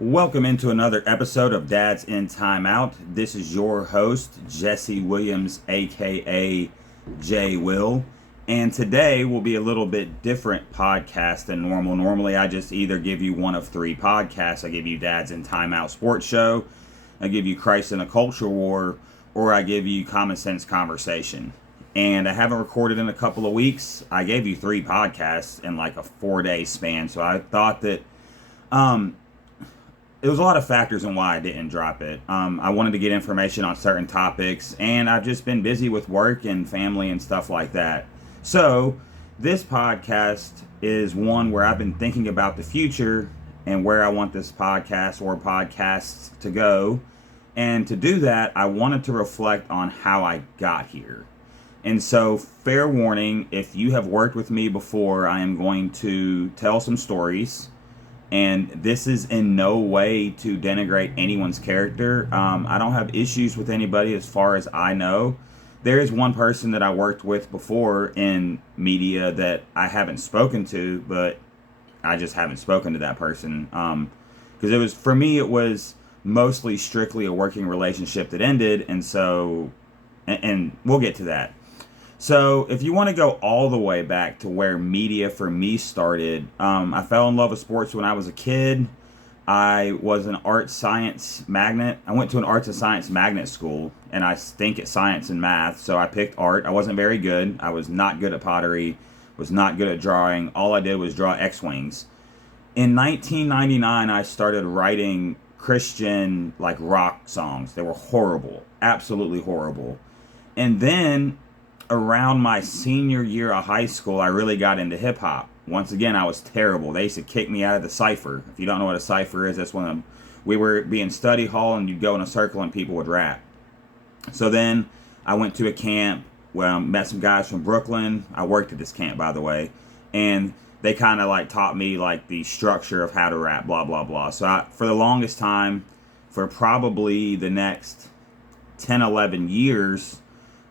Welcome into another episode of Dad's in Timeout. This is your host, Jesse Williams, aka J Will. And today will be a little bit different podcast than normal. Normally, I just either give you one of three podcasts. I give you Dad's in Timeout Sports Show, I give you Christ in a Culture War, or I give you Common Sense Conversation. And I haven't recorded in a couple of weeks. I gave you three podcasts in like a 4-day span. So I thought that there was a lot of factors in why I didn't drop it. I wanted to get information on certain topics, and I've just been busy with work and family and stuff like that. So this podcast is one where I've been thinking about the future and where I want this podcast or podcasts to go. And to do that, I wanted to reflect on how I got here. And so, fair warning, if you have worked with me before, I am going to tell some stories. And this is in no way to denigrate anyone's character. I don't have issues with anybody as far as I know. There is one person that I worked with before in media that I haven't spoken to, but I just haven't spoken to that person. Because it was, for me, it was mostly strictly a working relationship that ended. And so, and we'll get to that. So if you want to go all the way back to where media for me started, I fell in love with sports when I was a kid. I was an art science magnet. I went to an arts and science magnet school, and I stink at science and math, so I picked art. I wasn't very good. I was not good at pottery, was not good at drawing. All I did was draw X-Wings. In 1999, I started writing Christian, like, rock songs. They were horrible, absolutely horrible. And then around my senior year of high school, I really got into hip hop. Once again, I was terrible. They used to kick me out of the cypher. If you don't know what a cypher is, that's when we were being study hall and you'd go in a circle and people would rap. So then I went to a camp where I met some guys from Brooklyn. I worked at this camp, by the way, and they kind of like taught me like the structure of how to rap, blah, blah, blah. So for the longest time, for probably the next 10, 11 years,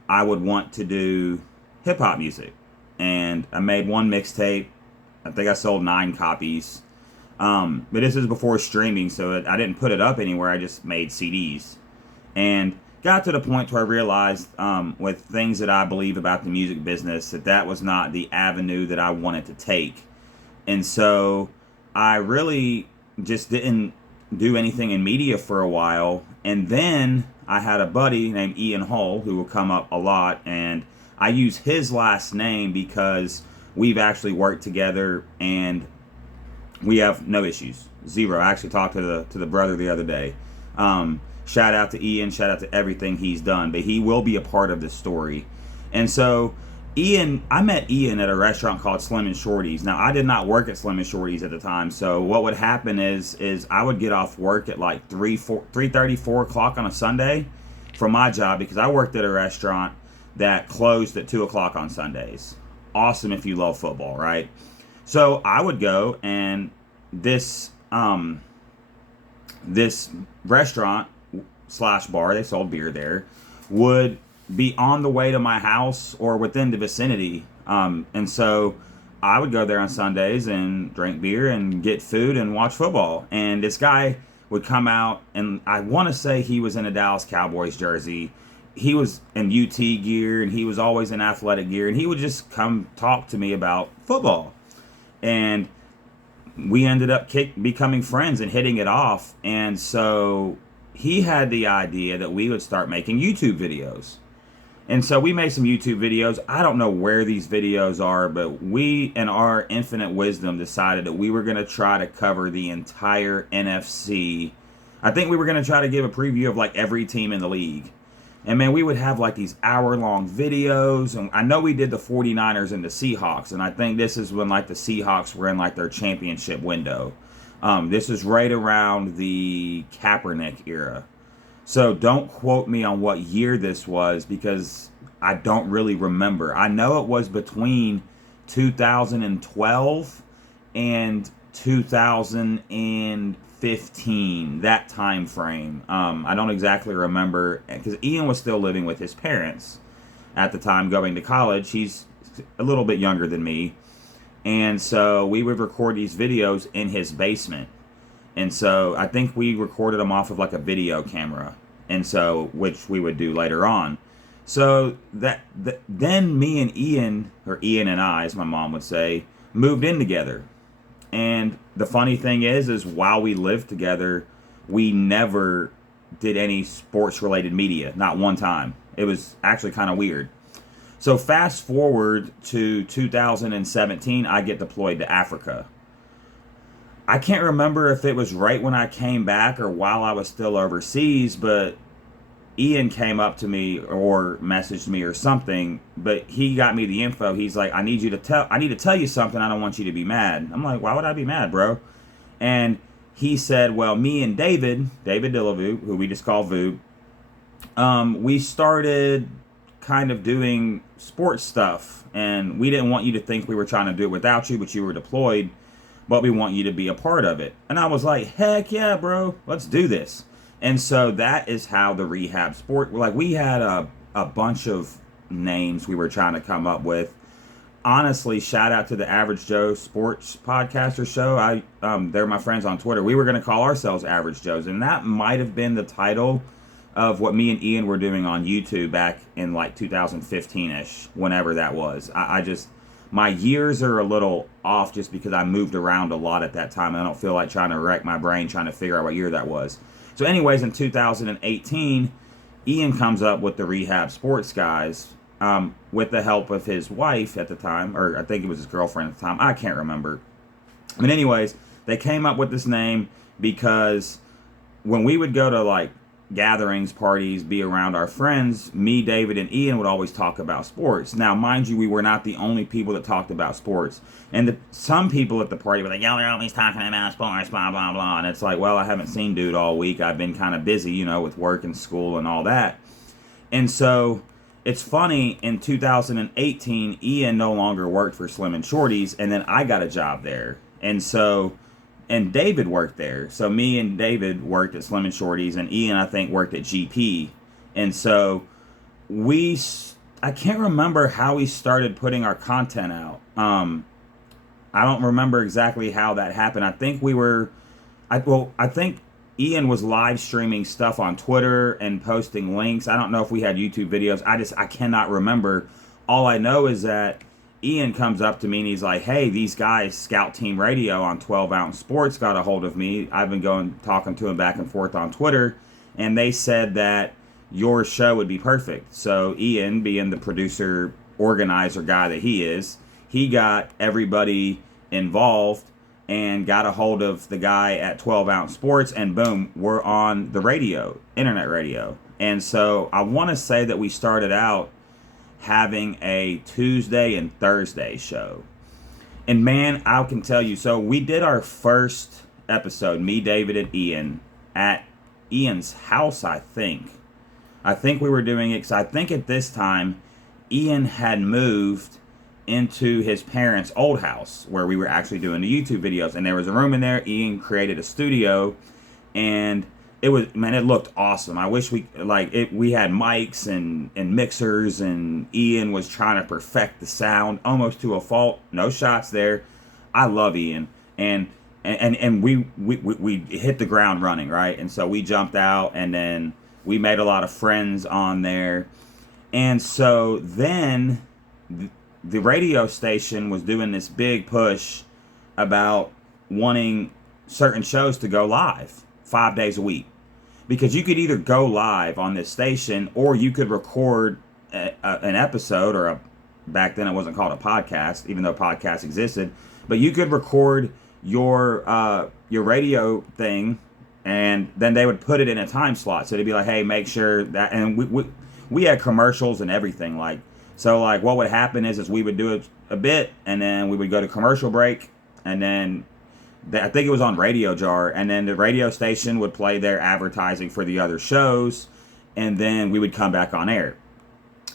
I would want to do hip hop music. And I made one mixtape. I think I sold 9 copies. But this is before streaming, so I didn't put it up anywhere. I just made CDs. And got to the point where I realized with things that I believe about the music business that was not the avenue that I wanted to take. And so I really just didn't do anything in media for a while. And then I had a buddy named Ian Hull who will come up a lot, and I use his last name because we've actually worked together and we have no issues, zero. I actually talked to the brother the other day. Shout out to Ian, shout out to everything he's done, but he will be a part of this story. And so I met Ian at a restaurant called Slim and Shorty's. Now, I did not work at Slim and Shorty's at the time, so what would happen is I would get off work at like 3:30, 4 o'clock on a Sunday for my job, because I worked at a restaurant that closed at 2 o'clock on Sundays. Awesome if you love football, right? So I would go, and this restaurant slash bar, they sold beer there, would be on the way to my house or within the vicinity. And so I would go there on Sundays and drink beer and get food and watch football. And this guy would come out, and I want to say he was in a Dallas Cowboys jersey. He was in UT gear, and he was always in athletic gear. And he would just come talk to me about football. And we ended up becoming friends and hitting it off. And so he had the idea that we would start making YouTube videos. And so we made some YouTube videos. I don't know where these videos are, but we, in our infinite wisdom, decided that we were going to try to cover the entire NFC. I think we were going to try to give a preview of like every team in the league. And man, we would have like these hour-long videos. And I know we did the 49ers and the Seahawks. And I think this is when like the Seahawks were in like their championship window. This is right around the Kaepernick era. So don't quote me on what year this was, because I don't really remember. I know it was between 2012 and 2015, that time frame. I don't exactly remember, because Ian was still living with his parents at the time, going to college. He's a little bit younger than me. And so we would record these videos in his basement. And so I think we recorded them off of like a video camera, and so which we would do later on. So then me and Ian, or Ian and I, as my mom would say, moved in together. And the funny thing is while we lived together, we never did any sports related media, not one time. It was actually kind of weird. So fast forward to 2017, I get deployed to Africa. I can't remember if it was right when I came back or while I was still overseas, but Ian came up to me or messaged me or something, but he got me the info. He's like, I need to tell you something. I don't want you to be mad. I'm like, why would I be mad, bro? And he said, well, me and David Dillavoop, who we just call Voop, we started kind of doing sports stuff, and we didn't want you to think we were trying to do it without you, but you were deployed, but we want you to be a part of it. And I was like, heck yeah, bro, let's do this. And so that is how the Rehab Sport, like we had a bunch of names we were trying to come up with. Honestly, shout out to the Average Joe Sports Podcaster Show. They're my friends on Twitter. We were going to call ourselves Average Joes, and that might have been the title of what me and Ian were doing on YouTube back in like 2015-ish, whenever that was. I just, my years are a little off just because I moved around a lot at that time. I don't feel like trying to wreck my brain trying to figure out what year that was. So anyways, in 2018, Ian comes up with the Rehab Sports Guys, with the help of his wife at the time, or I think it was his girlfriend at the time. I can't remember. But anyways, they came up with this name because when we would go to like gatherings, parties, be around our friends, me, David, and Ian would always talk about sports. Now, mind you, we were not the only people that talked about sports. And some people at the party were like, yo, they're always talking about sports, blah, blah, blah. And it's like, well, I haven't seen dude all week. I've been kind of busy, you know, with work and school and all that. And so it's funny, in 2018, Ian no longer worked for Slim and Shorty's, and then I got a job there. And David worked there. So me and David worked at Slim and Shorty's, and Ian, I think, worked at GP. And so I can't remember how we started putting our content out. I don't remember exactly how that happened. I think I think Ian was live streaming stuff on Twitter and posting links. I don't know if we had YouTube videos. I cannot remember. All I know is that Ian comes up to me and he's like, hey, these guys, Scout Team Radio on 12 Ounce Sports, got a hold of me. I've been talking to him back and forth on Twitter, and they said that your show would be perfect. So Ian, being the producer, organizer guy that he is, he got everybody involved and got a hold of the guy at 12 Ounce Sports, and boom, we're on the radio, internet radio. And so I want to say that we started out having a Tuesday and Thursday show. And man, I can tell you, so we did our first episode, me, David, and Ian, at Ian's house, I think. I think we were doing it because I think at this time, Ian had moved into his parents' old house where we were actually doing the YouTube videos. And there was a room in there. Ian created a studio, and it looked awesome. I wish we had mics and mixers, and Ian was trying to perfect the sound almost to a fault. No shots there. I love Ian, and we hit the ground running, right? And so we jumped out, and then we made a lot of friends on there. And so then the radio station was doing this big push about wanting certain shows to go live 5 days a week, because you could either go live on this station or you could record an episode, or back then it wasn't called a podcast, even though podcasts existed, but you could record your radio thing, and then they would put it in a time slot. So they'd be like, hey, make sure that, and we had commercials and everything, like, so like what would happen is we would do it a bit, and then we would go to commercial break, and then I think it was on Radio Jar, and then the radio station would play their advertising for the other shows, and then we would come back on air.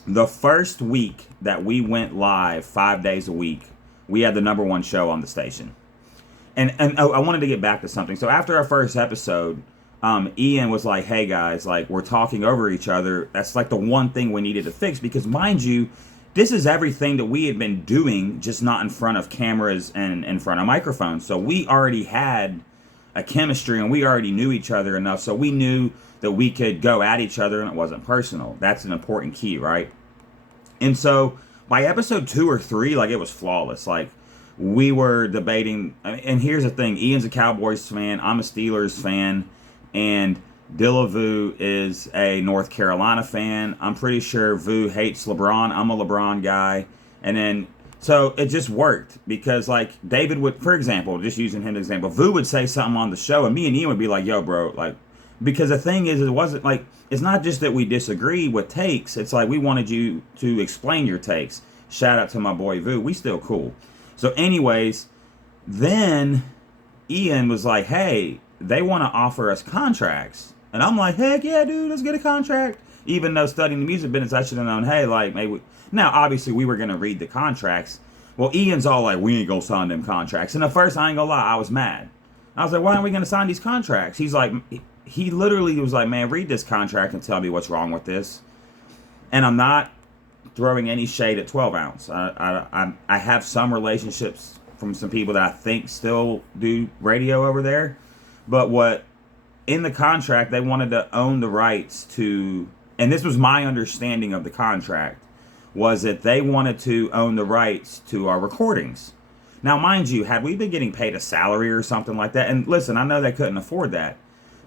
The first week that we went live 5 days a week, we had the number one show on the station. And I wanted to get back to something. So after our first episode, Ian was like, hey guys, like, we're talking over each other. That's like the one thing we needed to fix, because mind you, this is everything that we had been doing, just not in front of cameras and in front of microphones. So we already had a chemistry, and we already knew each other enough, so we knew that we could go at each other and it wasn't personal. That's an important key, right? And so by episode 2 or 3, like, it was flawless. Like, we were debating, and here's the thing: Ian's a Cowboys fan, I'm a Steelers fan, and Dilla Vu is a North Carolina fan. I'm pretty sure Vu hates LeBron. I'm a LeBron guy. And then, so it just worked because, like, David would, for example, just using him as an example, Vu would say something on the show, and me and Ian would be like, yo, bro, like, because the thing is, it wasn't like, it's not just that we disagree with takes. It's like we wanted you to explain your takes. Shout out to my boy Vu. We still cool. So anyways, then Ian was like, hey, they want to offer us contracts. And I'm like, heck yeah, dude, let's get a contract. Even though studying the music business, I should have known, hey, like, maybe. Now, obviously, we were going to read the contracts. Well, Ian's all like, we ain't going to sign them contracts. And at first, I ain't going to lie, I was mad. I was like, why aren't we going to sign these contracts? He's like, he literally was like, man, read this contract and tell me what's wrong with this. And I'm not throwing any shade at 12 ounce. I have some relationships from some people that I think still do radio over there. But what, in the contract, they wanted to own the rights to, and this was my understanding of the contract, was that they wanted to own the rights to our recordings. Now, mind you, had we been getting paid a salary or something like that, and listen, I know they couldn't afford that,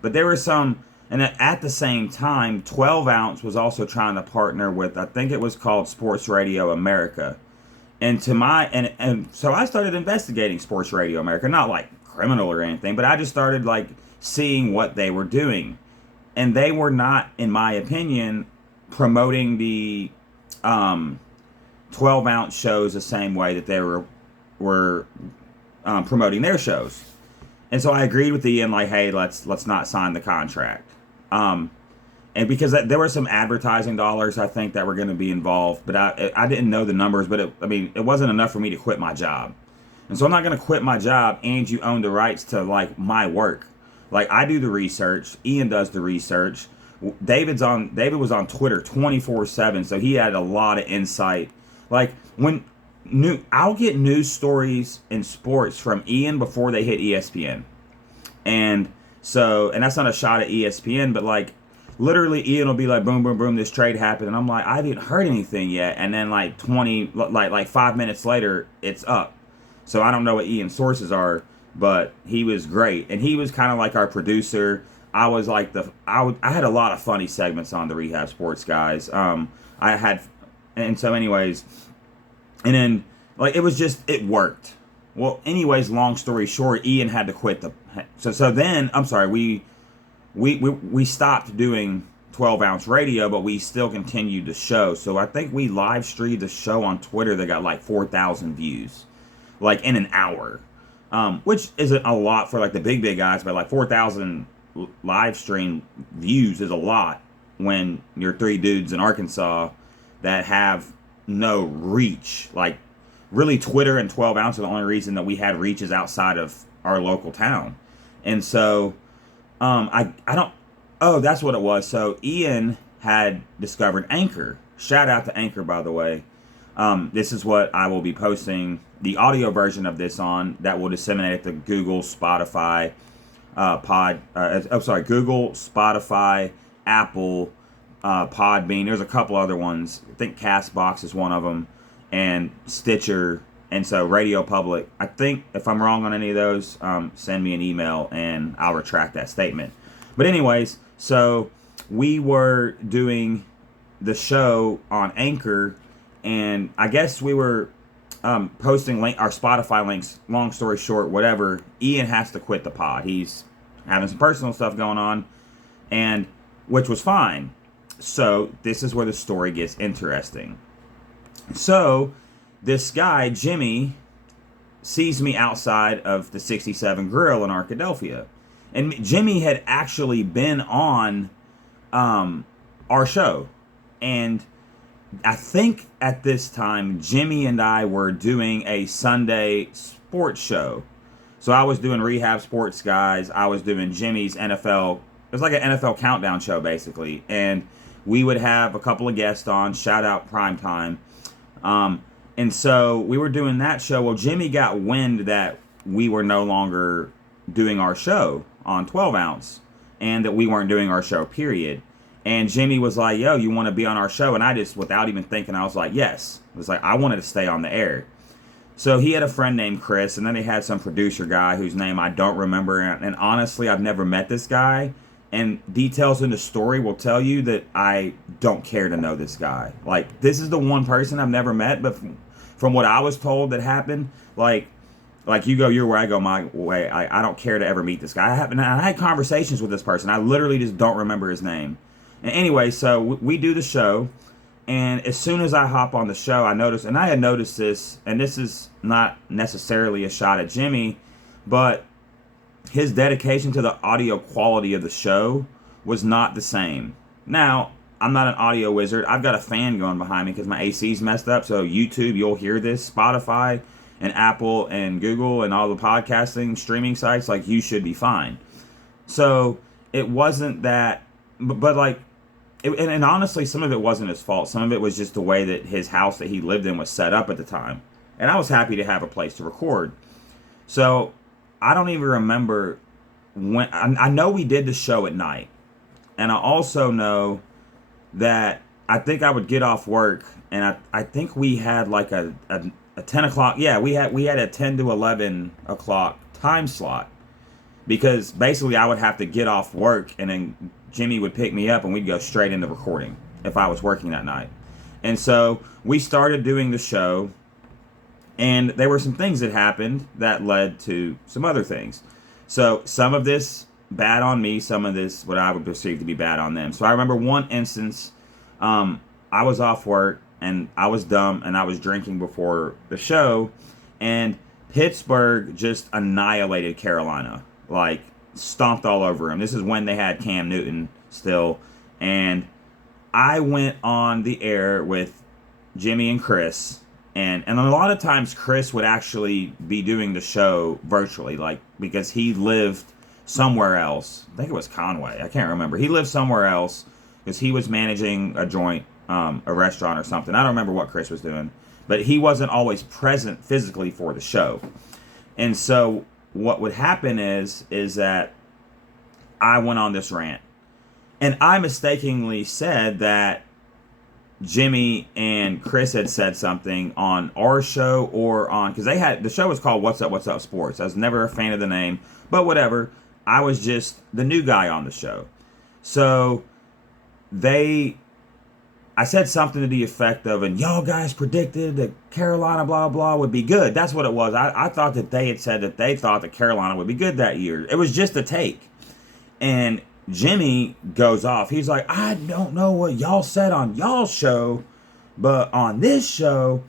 but there was some, and at the same time, 12 ounce was also trying to partner with, I think it was called Sports Radio America. And to my, and so I started investigating Sports Radio America, not like criminal or anything, but I just started like seeing what they were doing. And they were not, in my opinion, promoting the 12 ounce shows the same way that they were promoting their shows. And so I agreed with Ian, like, hey, let's not sign the contract. And because there were some advertising dollars, I think, that were going to be involved, but I didn't know the numbers, but it wasn't enough for me to quit my job. And so I'm not going to quit my job and you own the rights to, like, my work. Like, I do the research, Ian does the research. David was on Twitter 24/7, so he had a lot of insight. Like, I'll get news stories in sports from Ian before they hit ESPN. And that's not a shot at ESPN, but, like, literally Ian will be like, boom, boom, boom, this trade happened. And I'm like, I haven't heard anything yet. And then, like, 5 minutes later, it's up. So I don't know what Ian's sources are, but he was great. And he was kind of like our producer. I was like I had a lot of funny segments on the Rehab Sports guys. And so anyways, and then, like, it worked. Well, anyways, long story short, Ian had to quit so then, I'm sorry, we stopped doing 12 ounce radio, but we still continued the show. So I think we live streamed the show on Twitter that got like 4,000 views, like, in an hour, which isn't a lot for, like, the big guys, but, like, 4,000 live stream views is a lot when you're 3 dudes in Arkansas that have no reach. Like, really, Twitter and 12 ounce are the only reason that we had reaches outside of our local town. And so that's what it was. So Ian had discovered Anchor. Shout out to Anchor, by the way. This is what I will be posting the audio version of this on, that will disseminate it to Google, Spotify, Google, Spotify, Apple, Podbean. There's a couple other ones. I think Castbox is one of them, and Stitcher. And so Radio Public. I think if I'm wrong on any of those, send me an email and I'll retract that statement. But anyways, so we were doing the show on Anchor, and I guess we were posting our Spotify links. Long story short, whatever, Ian has to quit the pod. He's having some personal stuff going on, and which was fine. So this is where the story gets interesting. So this guy, Jimmy, sees me outside of the 67 Grill in Arkadelphia. And Jimmy had actually been on our show. And I think at this time, Jimmy and I were doing a Sunday sports show. So I was doing Rehab Sports Guys. I was doing Jimmy's NFL. It was like an NFL countdown show, basically. And we would have a couple of guests on. Shout out Primetime. And so we were doing that show. Well, Jimmy got wind that we were no longer doing our show on 12 ounce and that we weren't doing our show, period. And Jimmy was like, yo, you want to be on our show? And I just, without even thinking, I was like, yes. It was like, I wanted to stay on the air. So he had a friend named Chris, and then he had some producer guy whose name I don't remember. And honestly, I've never met this guy. And details in the story will tell you that I don't care to know this guy. Like, this is the one person I've never met, but from what I was told that happened, like you go your way, I go my way. I don't care to ever meet this guy. I had conversations with this person. I literally just don't remember his name. And anyway, so we do the show. And as soon as I hop on the show, I noticed, and I had noticed this, and this is not necessarily a shot at Jimmy, but his dedication to the audio quality of the show was not the same. Now, I'm not an audio wizard. I've got a fan going behind me because my AC's messed up. So YouTube, you'll hear this. Spotify and Apple and Google and all the podcasting streaming sites, like, you should be fine. So it wasn't that, but like, and honestly, some of it wasn't his fault. Some of it was just the way that his house that he lived in was set up at the time. And I was happy to have a place to record. So I don't even remember when. I know we did the show at night. And I also know that I think I would get off work, and I think we had like a 10 o'clock. Yeah, we had a 10 to 11 o'clock time slot. Because basically I would have to get off work, and then Jimmy would pick me up and we'd go straight into recording if I was working that night. And so we started doing the show, and there were some things that happened that led to some other things. So some of this bad on me, some of this what I would perceive to be bad on them. So I remember one instance, I was off work and I was dumb and I was drinking before the show, and Pittsburgh just annihilated Carolina. Like, stomped all over him. This is when they had Cam Newton still. And I went on the air with Jimmy and Chris. And a lot of times Chris would actually be doing the show virtually, like, because he lived somewhere else. I think it was Conway. I can't remember. He lived somewhere else because he was managing a joint, a restaurant or something. I don't remember what Chris was doing. But he wasn't always present physically for the show. And so what would happen is that I went on this rant, and I mistakenly said that Jimmy and Chris had said something on our show or on, because the show was called What's Up Sports. I was never a fan of the name, but whatever. I was just the new guy on the show. So I said something to the effect of, and y'all guys predicted that Carolina blah blah would be good. That's what it was. I thought that they had said that they thought that Carolina would be good that year. It was just a take. And Jimmy goes off. He's like, I don't know what y'all said on y'all's show, but on this show.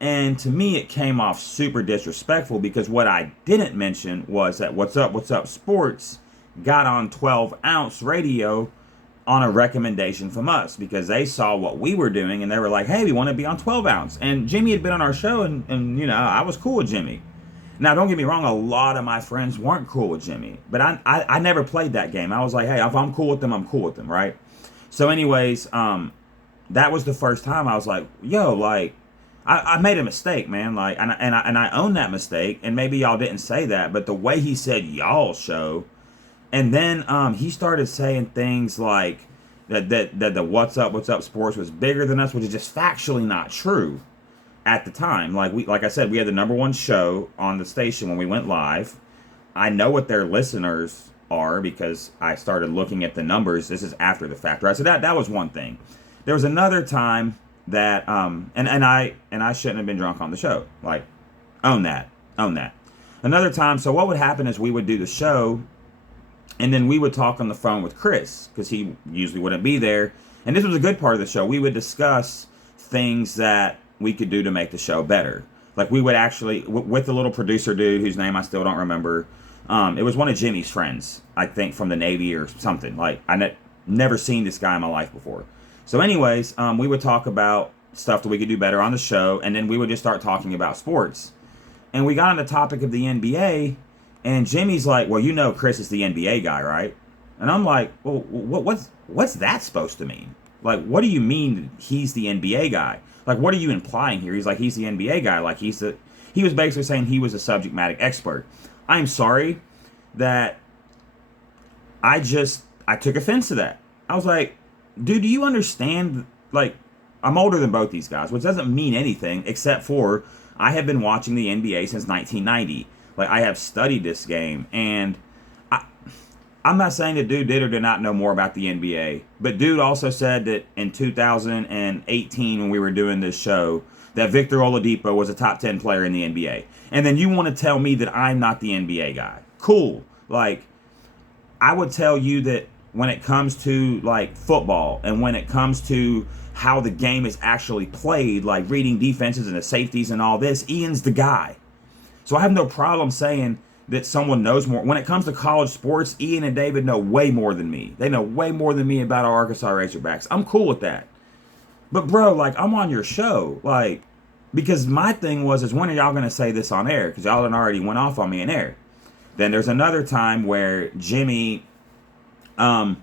And to me, it came off super disrespectful, because what I didn't mention was that What's Up Sports got on 12 ounce radio on a recommendation from us, because they saw what we were doing and they were like, hey, we want to be on 12 ounce. And Jimmy had been on our show, and you know, I was cool with Jimmy. Now, don't get me wrong, a lot of my friends weren't cool with Jimmy, but I never played that game. I was like, hey, if I'm cool with them, I'm cool with them, right? So anyways, that was the first time I was like, yo, like, I made a mistake, man. Like, and I own that mistake, and maybe y'all didn't say that, but the way he said y'all show, and then he started saying things like that the What's Up Sports was bigger than us, which is just factually not true at the time. Like I said, we had the number one show on the station when we went live. I know what their listeners are because I started looking at the numbers. This is after the fact, right? So that was one thing. There was another time that and I shouldn't have been drunk on the show. Like, own that. Another time, so what would happen is we would do the show, and then we would talk on the phone with Chris, because he usually wouldn't be there. And this was a good part of the show. We would discuss things that we could do to make the show better. Like, we would actually, with the little producer dude whose name I still don't remember, it was one of Jimmy's friends, I think from the Navy or something. Like, never seen this guy in my life before. So anyways, we would talk about stuff that we could do better on the show, and then we would just start talking about sports. And we got on the topic of the NBA, and Jimmy's like, well, you know Chris is the NBA guy, right? And I'm like, well, what's that supposed to mean? Like, what do you mean he's the NBA guy? Like, what are you implying here? He's like, he's the NBA guy. Like, he was basically saying he was a subject matter expert. I'm sorry. that I took offense to that. I was like, dude, do you understand? Like, I'm older than both these guys, which doesn't mean anything except for I have been watching the NBA since 1990. Like, I have studied this game, and I'm not saying that dude did or did not know more about the NBA, but dude also said that in 2018 when we were doing this show, that Victor Oladipo was a top 10 player in the NBA. And then you want to tell me that I'm not the NBA guy. Cool. Like, I would tell you that when it comes to like football and when it comes to how the game is actually played, like reading defenses and the safeties and all this, Ian's the guy. So I have no problem saying that someone knows more. When it comes to college sports, Ian and David know way more than me. They know way more than me about our Arkansas Razorbacks. I'm cool with that. But bro, like, I'm on your show. Like, because my thing was, is when are y'all going to say this on air? Because y'all had already went off on me in air. Then there's another time where Jimmy, and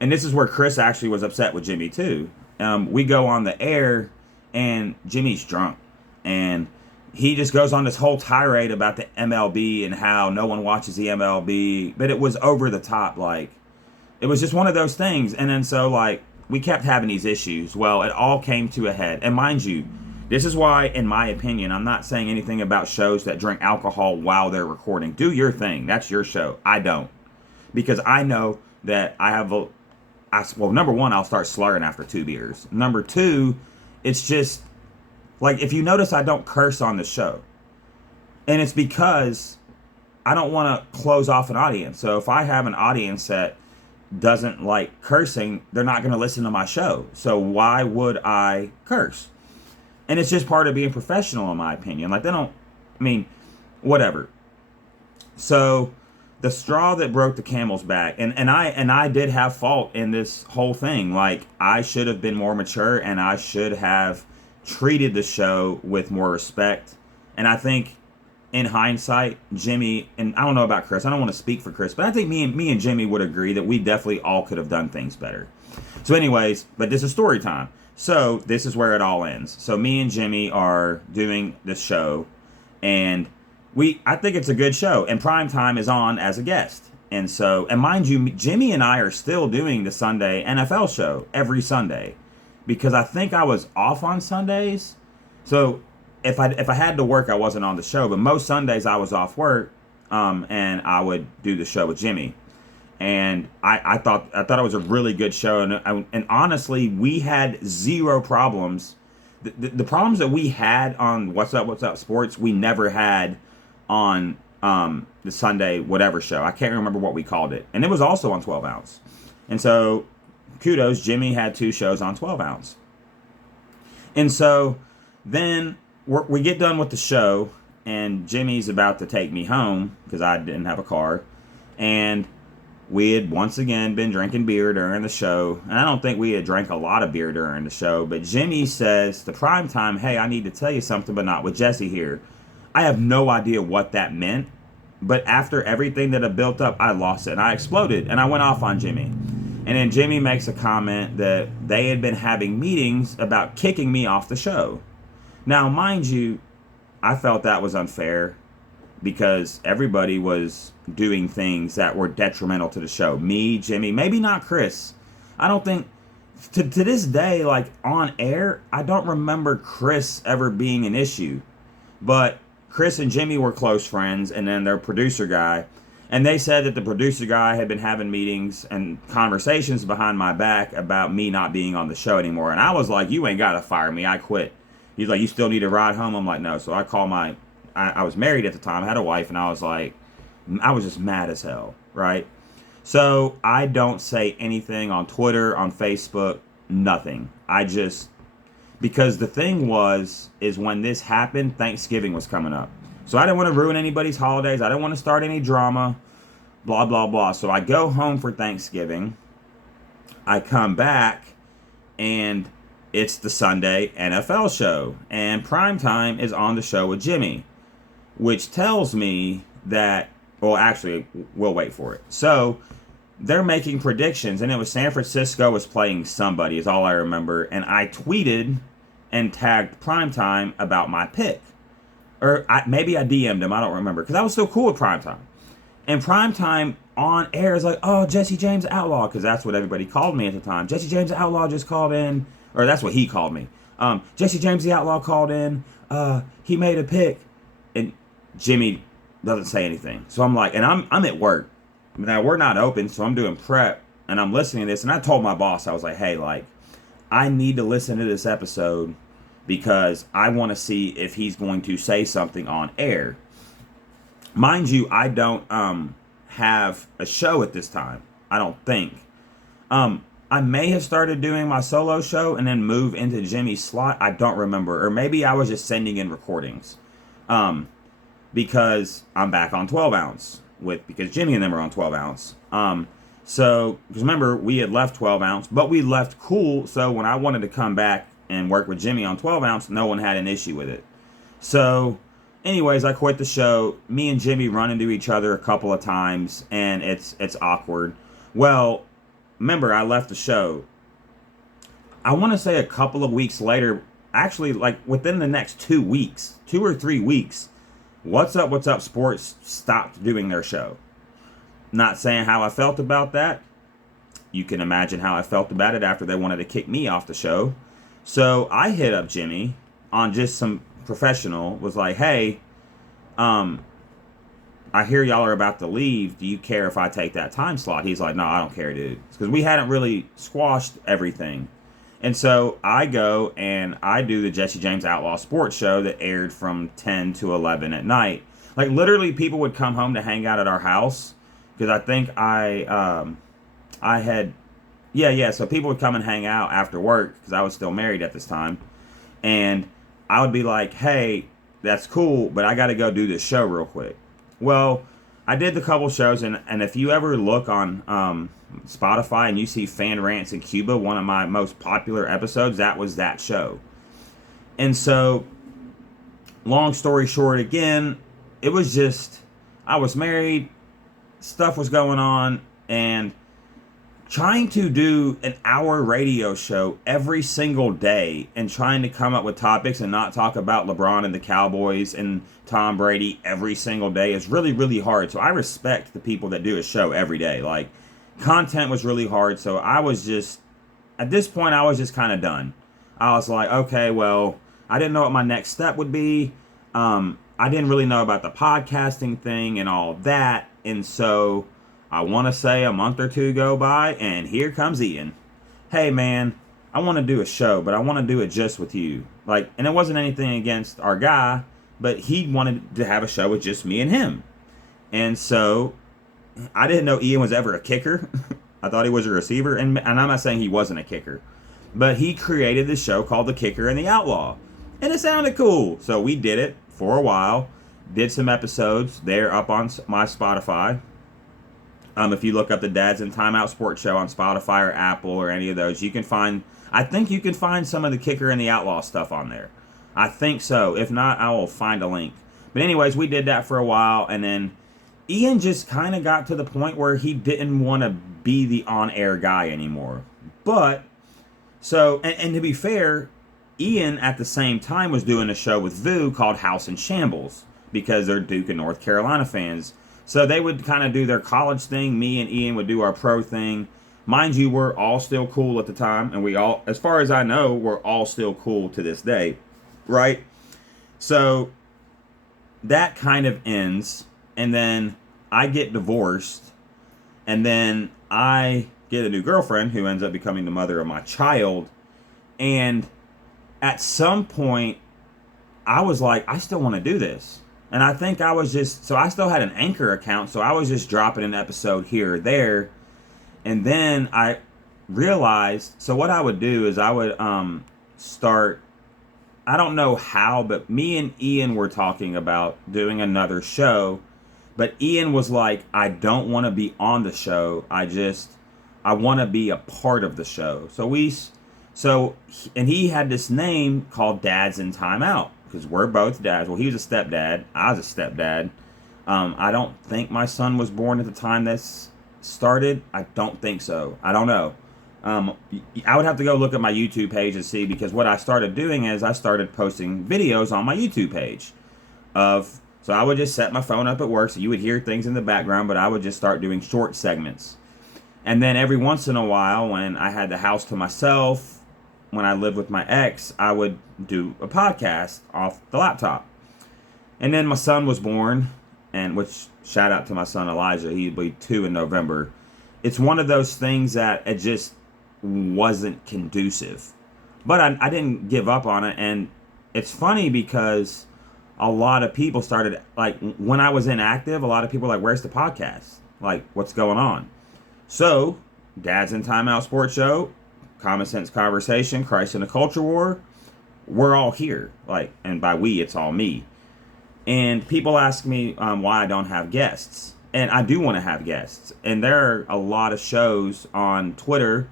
this is where Chris actually was upset with Jimmy too. We go on the air and Jimmy's drunk. And he just goes on this whole tirade about the MLB and how no one watches the MLB. But it was over the top. Like, it was just one of those things. And then so, like, we kept having these issues. Well, it all came to a head. And mind you, this is why, in my opinion, I'm not saying anything about shows that drink alcohol while they're recording. Do your thing. That's your show. I don't. Because I know that I have well, number one, I'll start slurring after 2 beers. Number two, it's just, like, if you notice, I don't curse on the show. And it's because I don't want to close off an audience. So if I have an audience that doesn't like cursing, they're not going to listen to my show. So why would I curse? And it's just part of being professional, in my opinion. Like, whatever. So the straw that broke the camel's back, and I did have fault in this whole thing. Like, I should have been more mature, and I should have treated the show with more respect. And I think, in hindsight, Jimmy, and I don't know about Chris, I don't want to speak for Chris, but I think me and Jimmy would agree that we definitely all could have done things better. So anyways, but this is story time. So this is where it all ends. So me and Jimmy are doing this show, and I think it's a good show, and Primetime is on as a guest. And so, and mind you, Jimmy and I are still doing the Sunday NFL show every Sunday, because I think I was off on Sundays. So if I had to work, I wasn't on the show, but most Sundays I was off work, and I would do the show with Jimmy. And I thought it was a really good show, and honestly, we had zero problems. The problems that we had on What's Up Sports, we never had on the Sunday whatever show. I can't remember what we called it, and it was also on 12 ounce. And so, kudos, Jimmy had 2 shows on 12 ounce. And so then we get done with the show, and Jimmy's about to take me home because I didn't have a car, and we had once again been drinking beer during the show, and I don't think we had drank a lot of beer during the show, but Jimmy says to Primetime, hey, I need to tell you something, but not with Jesse here. I have no idea what that meant, but after everything that had built up, I lost it, and I exploded, and I went off on Jimmy. And then Jimmy makes a comment that they had been having meetings about kicking me off the show. Now, mind you, I felt that was unfair, because everybody was doing things that were detrimental to the show. Me, Jimmy, maybe not Chris. I don't think, to this day, like, on air, I don't remember Chris ever being an issue. But Chris and Jimmy were close friends, and then their producer guy. And they said that the producer guy had been having meetings and conversations behind my back about me not being on the show anymore. And I was like, you ain't got to fire me. I quit. He's like, you still need a ride home? I'm like, no. So I call I was married at the time, I had a wife, and I was like, I was just mad as hell, right? So I don't say anything on Twitter, on Facebook, nothing. Because the thing is when this happened, Thanksgiving was coming up. So I didn't want to ruin anybody's holidays. I didn't want to start any drama, blah, blah, blah. So I go home for Thanksgiving. I come back, and it's the Sunday NFL show. And Primetime is on the show with Jimmy, which tells me that, well, actually, we'll wait for it. So they're making predictions, and it was San Francisco was playing somebody, is all I remember. And I tweeted and tagged Primetime about my pick. Or maybe I DM'd him, I don't remember, because I was still cool with Primetime. And primetime on air is like, oh, Jesse James Outlaw, because that's what everybody called me at the time. Jesse James Outlaw just called in, or that's what he called me. Jesse James the Outlaw called in. He made a pick, and Jimmy doesn't say anything. So I'm like, and I'm at work. Now we're not open, so I'm doing prep, and I'm listening to this, and I told my boss, I was like, hey, like, I need to listen to this episode because I want to see if he's going to say something on air. Mind you, I don't have a show at this time. I don't think. I may have started doing my solo show and then move into Jimmy's slot. I don't remember. Or maybe I was just sending in recordings. Because I'm back on 12 ounce because Jimmy and them are on 12 ounce. So, because remember, we had left 12 ounce, but we left cool. So when I wanted to come back and work with Jimmy on 12 ounce, no one had an issue with it. So, anyways, I quit the show. Me and Jimmy run into each other a couple of times, and it's awkward. Well, remember, I left the show. I want to say a couple of weeks later, actually, like within the next 2 weeks, 2 or 3 weeks, What's Up Sports stopped doing their show. Not saying how I felt about that. You can imagine how I felt about it after they wanted to kick me off the show. So I hit up Jimmy on just some professional, was like, hey, I hear y'all are about to leave. Do you care if I take that time slot? He's like, no, I don't care, dude. Because we hadn't really squashed everything. And so I go and I do the Jesse James Outlaw Sports Show that aired from 10 to 11 at night. Like, literally, people would come home to hang out at our house. Because I think so people would come and hang out after work because I was still married at this time. And I would be like, hey, that's cool, but I got to go do this show real quick. Well, I did the couple shows, and if you ever look on Spotify and you see Fan Rants in Cuba, one of my most popular episodes, that was that show. And so, long story short, again, it was just, I was married, stuff was going on, and trying to do an hour radio show every single day and trying to come up with topics and not talk about LeBron and the Cowboys and Tom Brady every single day is really, really hard. So I respect the people that do a show every day. Like, content was really hard. So I was just, at this point, I was just kind of done. I was like, okay, well, I didn't know what my next step would be. I didn't really know about the podcasting thing and all that. And so I want to say a month or two go by, and here comes Ian. Hey, man, I want to do a show, but I want to do it just with you. Like, and it wasn't anything against our guy, but he wanted to have a show with just me and him. And so I didn't know Ian was ever a kicker. I thought he was a receiver, and I'm not saying he wasn't a kicker. But he created this show called The Kicker and the Outlaw. And it sounded cool. So we did it for a while. Did some episodes. They're up on my Spotify. If you look up the Dads in Timeout Sports Show on Spotify or Apple or any of those, you can find, I think you can find some of the Kicker and the Outlaw stuff on there. I think so. If not, I will find a link. But anyways, we did that for a while, and then Ian just kind of got to the point where he didn't want to be the on-air guy anymore. But, so, and to be fair, Ian at the same time was doing a show with Vu called House in Shambles, because they're Duke and North Carolina fans. So they would kind of do their college thing. Me and Ian would do our pro thing. Mind you, we're all still cool at the time. And we all, as far as I know, we're all still cool to this day. Right? So that kind of ends. And then I get divorced. And then I get a new girlfriend who ends up becoming the mother of my child. And at some point, I was like, I still want to do this. And I think I was just, so I still had an Anchor account, so I was just dropping an episode here or there. And then I realized, so what I would do is I would start, I don't know how, but me and Ian were talking about doing another show. But Ian was like, I don't want to be on the show. I want to be a part of the show. And he had this name called Dads in Timeout. Because we're both dads. Well, he was a stepdad. I was a stepdad. I don't think my son was born at the time this started. I don't think so. I don't know. I would have to go look at my YouTube page and see, because what I started doing is I started posting videos on my YouTube page of So I would just set my phone up at work so you would hear things in the background, but I would just start doing short segments. And then every once in a while, when I had the house to myself, when I lived with my ex, I would do a podcast off the laptop. And then my son was born, and which shout out to my son Elijah, he'll be 2 in November. It's one of those things that it just wasn't conducive. But I didn't give up on it, and it's funny because a lot of people started, like, when I was inactive, a lot of people were like, where's the podcast? Like, what's going on? So, Dad's in Timeout Sports Show, Common Sense Conversation, Christ in the Culture War, we're all here. Like, and by we, it's all me. And people ask me why I don't have guests. And I do want to have guests. And there are a lot of shows on Twitter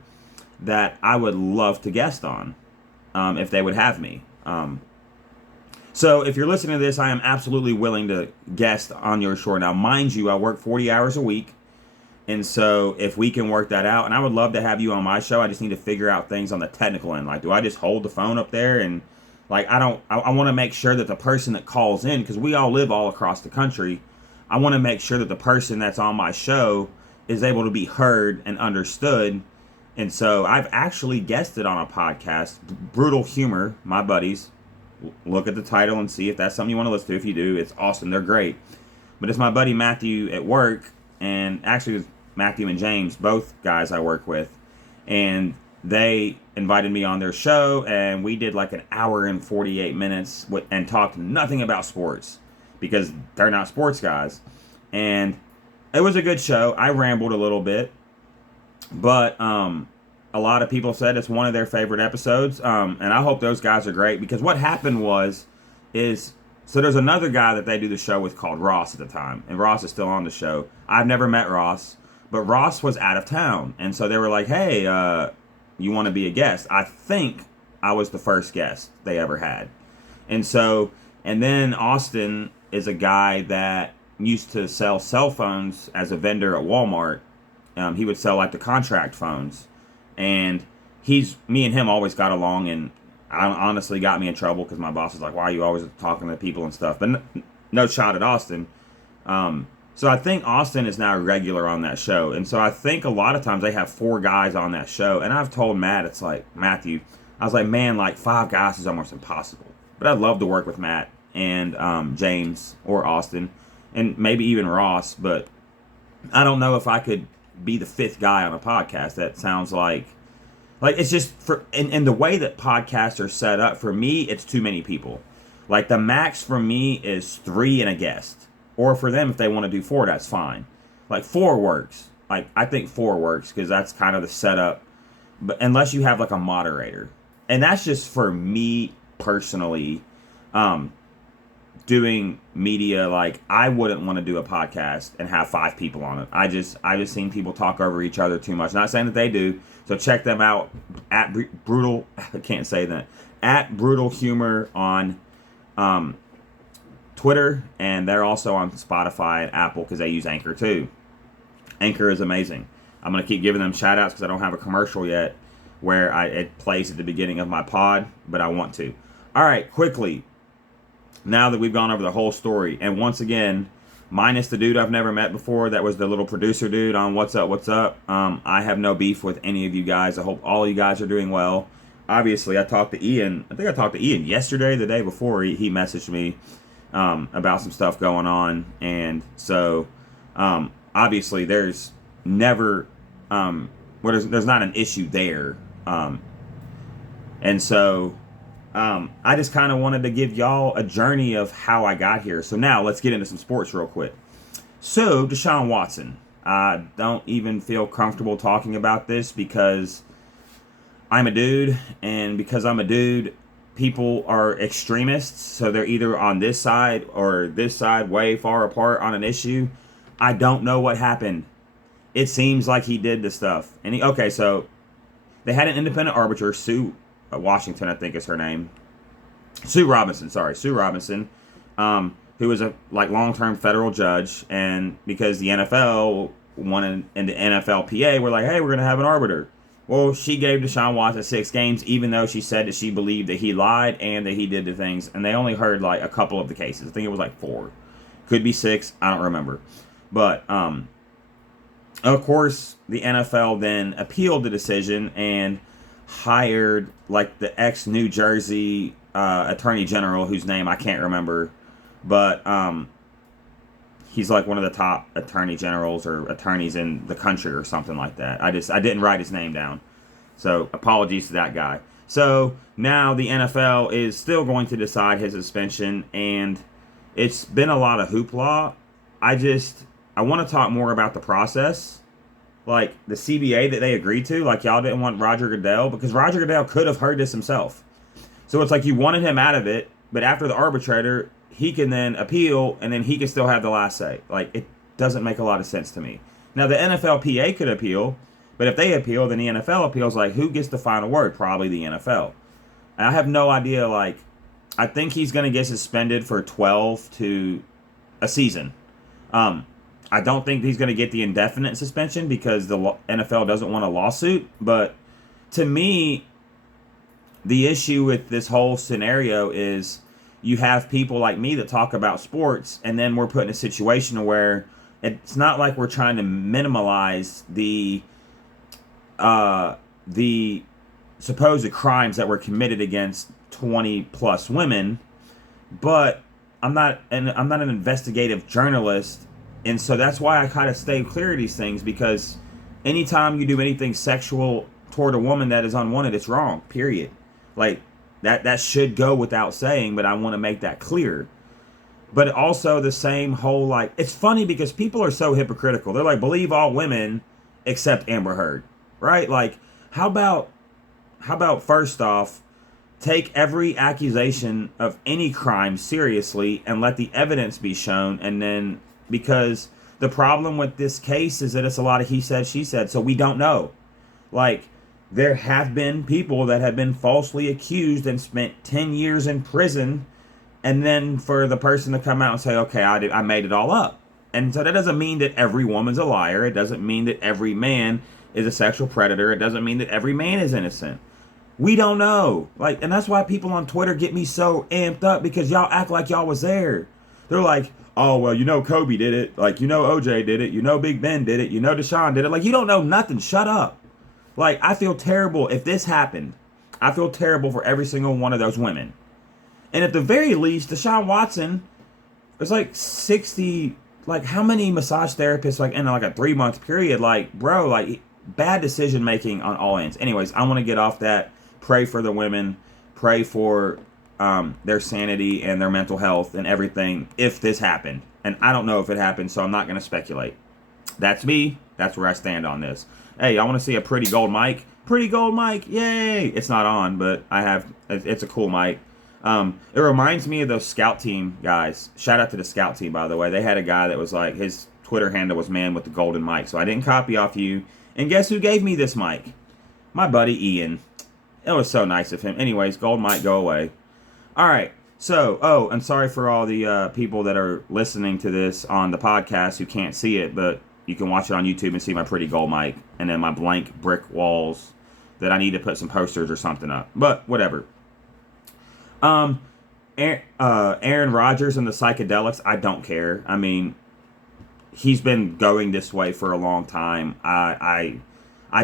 that I would love to guest on if they would have me. So if you're listening to this, I am absolutely willing to guest on your show. Now, mind you, I work 40 hours a week. And so if we can work that out, and I would love to have you on my show, I just need to figure out things on the technical end. Like, do I just hold the phone up there? And like, I want to make sure that the person that calls in, because we all live all across the country, I want to make sure that the person that's on my show is able to be heard and understood. And so I've actually guested on a podcast, Brutal Humor, my buddies. Look at the title and see if that's something you want to listen to. If you do, it's awesome. They're great. But it's my buddy Matthew at work, and actually it's Matthew and James, both guys I work with. And they invited me on their show, and we did like an hour and 48 minutes and talked nothing about sports because they're not sports guys. And it was a good show. I rambled a little bit, but a lot of people said it's one of their favorite episodes, and I hope those guys are great, because what happened is so there's another guy that they do the show with called Ross at the time, and Ross is still on the show. I've never met Ross, but Ross was out of town, and so they were like, hey, you want to be a guest? I think I was the first guest they ever had. And then Austin is a guy that used to sell cell phones as a vendor at Walmart. He would sell like the contract phones. And me and him always got along, and honestly got me in trouble because my boss was like, why are you always talking to people and stuff? But no shot at Austin. So I think Austin is now a regular on that show. And so I think a lot of times they have 4 guys on that show. And I've told Matt, it's like, Matthew, I was like, man, like 5 guys is almost impossible. But I'd love to work with Matt and James or Austin and maybe even Ross. But I don't know if I could be the 5th guy on a podcast. That sounds like it's just in the way that podcasts are set up, for me, it's too many people. Like the max for me is 3 and a guest. Or for them, if they want to do 4, that's fine. Like 4 works. Like I think 4 works because that's kind of the setup. But unless you have like a moderator. And that's just for me personally, doing media. Like I wouldn't want to do a podcast and have 5 people on it. I just seen people talk over each other too much. Not saying that they do. So check them out at Brutal. I can't say that. At Brutal Humor on Twitter, and they're also on Spotify and Apple because they use Anchor too. Anchor is amazing. I'm going to keep giving them shout outs because I don't have a commercial yet where it plays at the beginning of my pod, but I want to. All right, quickly, now that we've gone over the whole story, and once again, minus the dude I've never met before, that was the little producer dude on What's Up, I have no beef with any of you guys. I hope all of you guys are doing well. Obviously, I talked to Ian. I think I talked to Ian yesterday, the day before. He messaged me about some stuff going on, and so obviously there's never there's not an issue there, and so I just kind of wanted to give y'all a journey of how I got here. So now let's get into some sports real quick. So Deshaun Watson, I don't even feel comfortable talking about this because I'm a dude, and because I'm a dude, people are extremists, so they're either on this side or this side, way far apart on an issue. I don't know what happened. It seems like he did the stuff. And so they had an independent arbiter, Sue Washington, I think is her name. Sue Robinson, who was a long-term federal judge, and because the NFL wanted, and the NFLPA were like, hey, we're going to have an arbiter. Well, she gave Deshaun Watson 6 games, even though she said that she believed that he lied and that he did the things. And they only heard a couple of the cases. I think it was 4. Could be 6. I don't remember. But, of course, the NFL then appealed the decision and hired, like, the ex-New Jersey Attorney General, whose name I can't remember. But, he's like one of the top attorney generals or attorneys in the country or something like that. I didn't write his name down. So apologies to that guy. So now the NFL is still going to decide his suspension, and it's been a lot of hoopla. I want to talk more about the process. Like the CBA that they agreed to, like y'all didn't want Roger Goodell because Roger Goodell could have heard this himself. So it's like you wanted him out of it, but after the arbitrator, he can then appeal, and then he can still have the last say. Like, it doesn't make a lot of sense to me. Now, the NFLPA could appeal, but if they appeal, then the NFL appeals. Like, who gets the final word? Probably the NFL. And I have no idea, like, I think he's going to get suspended for 12 to a season. I don't think he's going to get the indefinite suspension because the NFL doesn't want a lawsuit. But to me, the issue with this whole scenario is you have people like me that talk about sports, and then we're put in a situation where it's not like we're trying to minimize the supposed crimes that were committed against 20 plus women, but I'm not an investigative journalist, and so that's why I kind of stay clear of these things, because anytime you do anything sexual toward a woman that is unwanted, it's wrong. Period. Like, that should go without saying, but I want to make that clear. But also the same whole, like, it's funny because people are so hypocritical. They're like, believe all women except Amber Heard, right? Like, how about first off, take every accusation of any crime seriously and let the evidence be shown, and then, because the problem with this case is that it's a lot of he said, she said, so we don't know. Like, there have been people that have been falsely accused and spent 10 years in prison, and then for the person to come out and say, okay, I made it all up. And so that doesn't mean that every woman's a liar. It doesn't mean that every man is a sexual predator. It doesn't mean that every man is innocent. We don't know. Like, and that's why people on Twitter get me so amped up, because y'all act like y'all was there. They're like, oh, well, you know Kobe did it. Like, you know OJ did it. You know Big Ben did it. You know Deshaun did it. Like, you don't know nothing. Shut up. Like, I feel terrible if this happened. I feel terrible for every single one of those women. And at the very least, Deshaun Watson, there's like 60, like how many massage therapists, like in like a 3-month period, like, bro, like bad decision making on all ends. Anyways, I want to get off that. Pray for the women. Pray for their sanity and their mental health and everything if this happened. And I don't know if it happened, so I'm not going to speculate. That's me. That's where I stand on this. Hey, I want to see a pretty gold mic. Pretty gold mic. Yay. It's not on, but it's a cool mic. It reminds me of those Scout Team guys. Shout out to the Scout Team, by the way. They had a guy that was like, his Twitter handle was man with the golden mic. So I didn't copy off you. And guess who gave me this mic? My buddy Ian. It was so nice of him. Anyways, gold mic, go away. All right. So, and sorry for all the people that are listening to this on the podcast who can't see it, but you can watch it on YouTube and see my pretty gold mic and then my blank brick walls that I need to put some posters or something up. But whatever. Aaron Rodgers and the psychedelics, I don't care. I mean, he's been going this way for a long time. I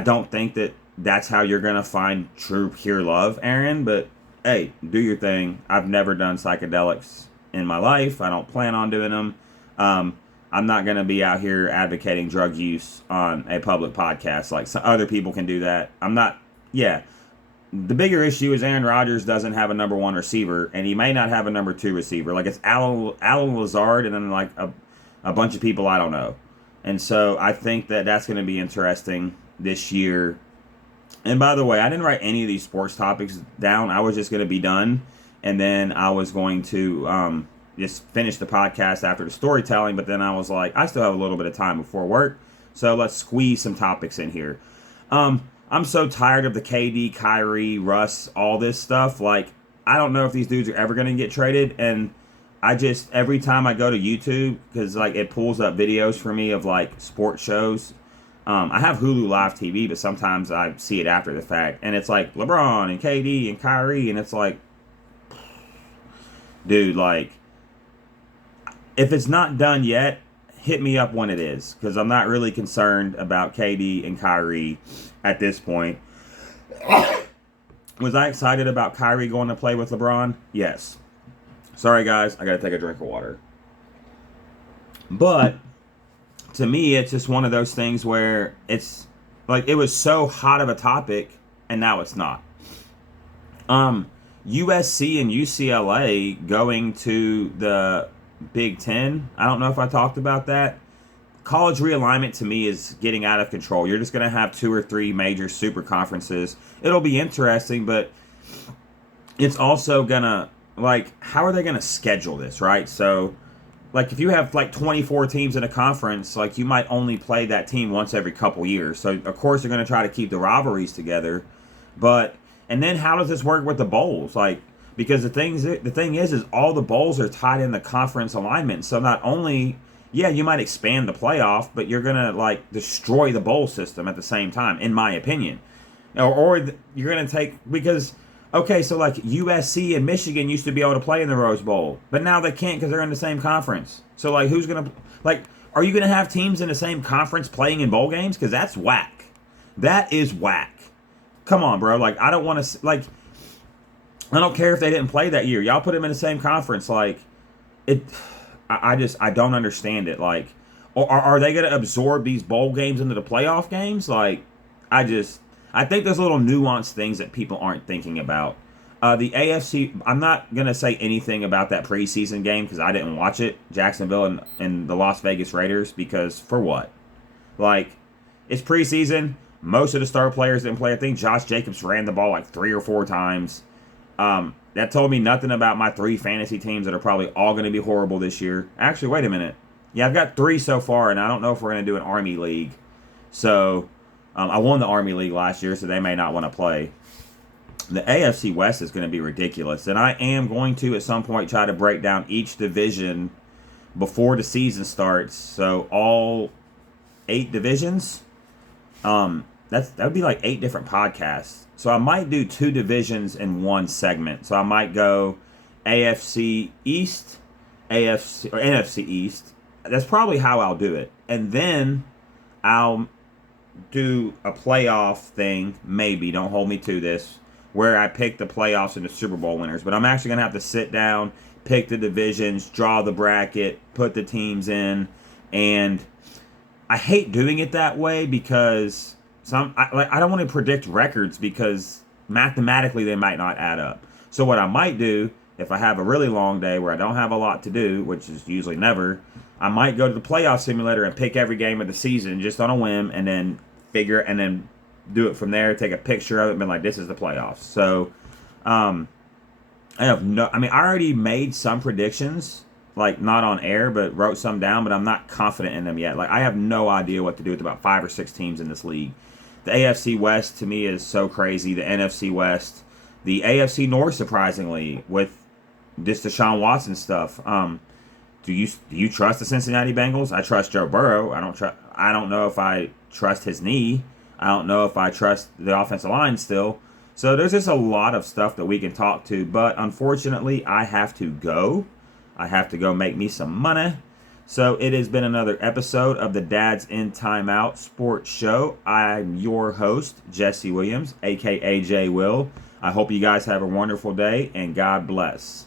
don't think that that's how you're going to find true pure love, Aaron, but hey, do your thing. I've never done psychedelics in my life. I don't plan on doing them. I'm not going to be out here advocating drug use on a public podcast. Like, some other people can do that. I'm not, yeah. The bigger issue is Aaron Rodgers doesn't have a number 1 receiver, and he may not have a number 2 receiver. Like, it's Alan Lazard and then, like, a bunch of people I don't know. And so I think that that's going to be interesting this year. And by the way, I didn't write any of these sports topics down. I was just going to be done, and then I was going to just finish the podcast after the storytelling, but then I was like, I still have a little bit of time before work, so let's squeeze some topics in here. I'm so tired of the KD, Kyrie, Russ, all this stuff. Like, I don't know if these dudes are ever going to get traded, and I just, every time I go to YouTube, because, like, it pulls up videos for me of, like, sports shows. I have Hulu Live TV, but sometimes I see it after the fact, and it's, like, LeBron and KD and Kyrie, and it's like, dude, like, if it's not done yet, hit me up when it is, because I'm not really concerned about KD and Kyrie at this point. Was I excited about Kyrie going to play with LeBron? Yes. Sorry, guys. I got to take a drink of water. But to me, it's just one of those things where it's like it was so hot of a topic, and now it's not. USC and UCLA going to the Big Ten. I don't know if I talked about that. College realignment to me is getting out of control. You're just going to have 2 or 3 major super conferences. It'll be interesting, but it's also going to, like, how are they going to schedule this, right? So, like, if you have, like, 24 teams in a conference, like, you might only play that team once every couple years. So, of course, they're going to try to keep the rivalries together. But, and then how does this work with the bowls? Like, because the thing is all the bowls are tied in the conference alignment. So, not only... yeah, you might expand the playoff, but you're going to, like, destroy the bowl system at the same time, in my opinion. Or you're going to take, because, okay, so, like, USC and Michigan used to be able to play in the Rose Bowl, but now they can't because they're in the same conference. So, like, who's going to, like, are you going to have teams in the same conference playing in bowl games? Because that's whack. That is whack. Come on, bro. Like, I don't want to, like, I don't care if they didn't play that year. Y'all put them in the same conference. Like, I don't understand it. Like, or are they going to absorb these bowl games into the playoff games? Like, I think there's little nuanced things that people aren't thinking about. The AFC, I'm not going to say anything about that preseason game because I didn't watch it. Jacksonville and the Las Vegas Raiders, because for what? Like, it's preseason. Most of the star players didn't play. I think Josh Jacobs ran the ball like 3 or 4 times. That told me nothing about my 3 fantasy teams that are probably all going to be horrible this year. Actually, wait a minute. Yeah, I've got 3 so far, and I don't know if we're going to do an Army League. So, I won the Army League last year, so they may not want to play. The AFC West is going to be ridiculous, and I am going to, at some point, try to break down each division before the season starts. So, all 8 divisions, that would be like 8 different podcasts. So I might do 2 divisions in one segment. So I might go AFC East, AFC or NFC East. That's probably how I'll do it. And then I'll do a playoff thing, maybe, don't hold me to this, where I pick the playoffs and the Super Bowl winners. But I'm actually going to have to sit down, pick the divisions, draw the bracket, put the teams in. And I hate doing it that way because... I don't want to predict records because mathematically they might not add up. So what I might do, if I have a really long day where I don't have a lot to do, which is usually never, I might go to the playoff simulator and pick every game of the season just on a whim and then do it from there, take a picture of it and be like, this is the playoffs. So I already made some predictions, like not on air, but wrote some down, but I'm not confident in them yet. Like, I have no idea what to do with about 5 or 6 teams in this league. The AFC West, to me, is so crazy. The NFC West. The AFC North, surprisingly, with this Deshaun Watson stuff. Do you trust the Cincinnati Bengals? I trust Joe Burrow. I don't know if I trust his knee. I don't know if I trust the offensive line still. So there's just a lot of stuff that we can talk to. But unfortunately, I have to go. I have to go make me some money. So it has been another episode of the Dads in Timeout Sports Show. I'm your host, Jesse Williams, a.k.a. J. Will. I hope you guys have a wonderful day, and God bless.